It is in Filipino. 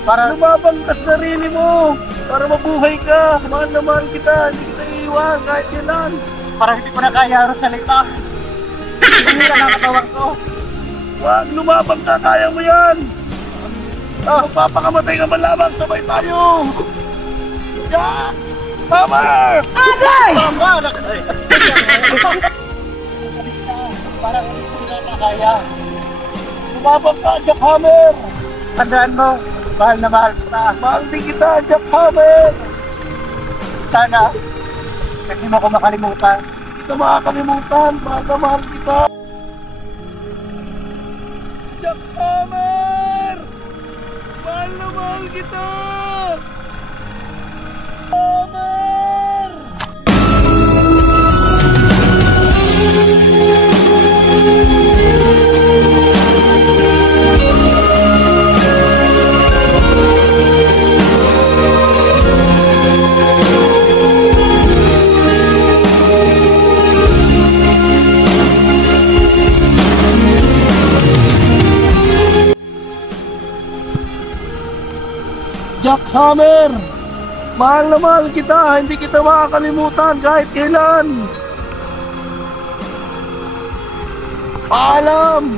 Para lumabang ka sa sarili mo. Para mabuhay ka. Mahal na mahal kita. Hindi kita iiwan kahit kailan. para hindi ko na kaya salita. Hindi na ang katawan ko. Wag, lumabang ka. Kaya mo yan. Magpapakamatay ka man lamang. Sabay tayo. Yeah! Hammer! Agay! Parang hindi ko na kaya. Lumabang ka, Jackhammer! Tandaan mo, mahal na mahal kita. Mahal din kita, Jackhammer! Sana, hindi mo ko makalimutan. Hindi ka makakalimutan. Mahal na mahal kita. Jackhammer! Mahal na mahal kita! Hammer! Jackhammer! Mahal na mahal kita, hindi kita makakalimutan kahit kailan. Paalam!